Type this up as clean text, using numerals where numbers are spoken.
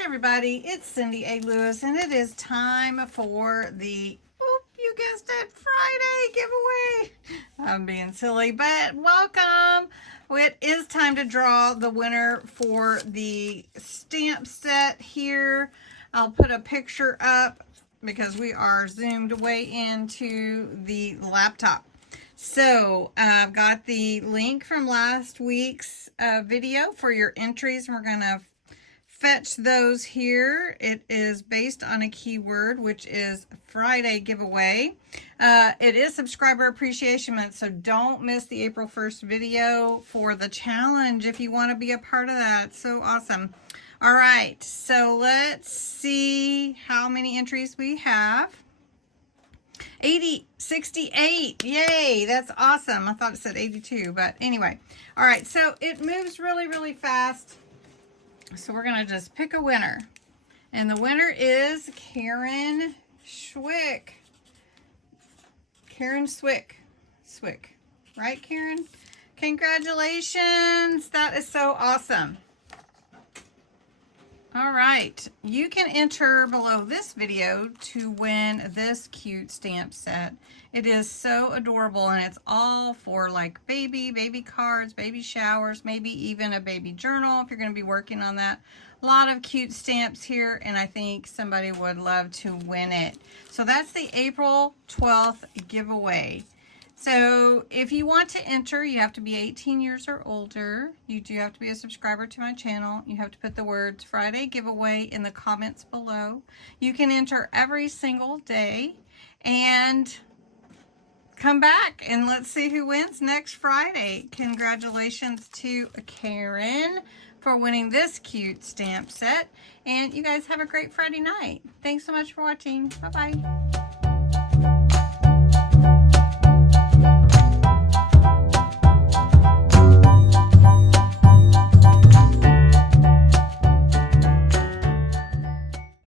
Hi everybody, it's CindyALewis and it is time for the, you guessed it, Friday giveaway. I'm being silly, but welcome. It is time to draw the winner for the stamp set here. I'll put a picture up because we are zoomed way into the laptop. So I've got the link from last week's video for your entries, and we're going to fetch those here. It is based on a keyword, which is Friday giveaway. It is Subscriber Appreciation Month, so don't miss the April 1st video for the challenge if you want to be a part of that. So awesome. All right, so let's see how many entries we have. 68, yay, that's awesome. I thought it said 82, but anyway. All right, so it moves really, really fast. So we're gonna just pick a winner. And the winner is Karen Schwick. Karen Swick. Swick, right, Karen? Congratulations, that is so awesome. All right, you can enter below this video to win this cute stamp set. It is so adorable, and it's all for like baby cards, baby showers, maybe even a baby journal if you're going to be working on that. A lot of cute stamps here, and I think somebody would love to win it. So that's the April 12th giveaway. So if you want to enter, you have to be 18 years or older. You do have to be a subscriber to my channel. You have to put the words Friday giveaway in the comments below. You can enter every single day and come back and let's see who wins next Friday. Congratulations to Karen for winning this cute stamp set. And you guys have a great Friday night. Thanks so much for watching. Bye-bye.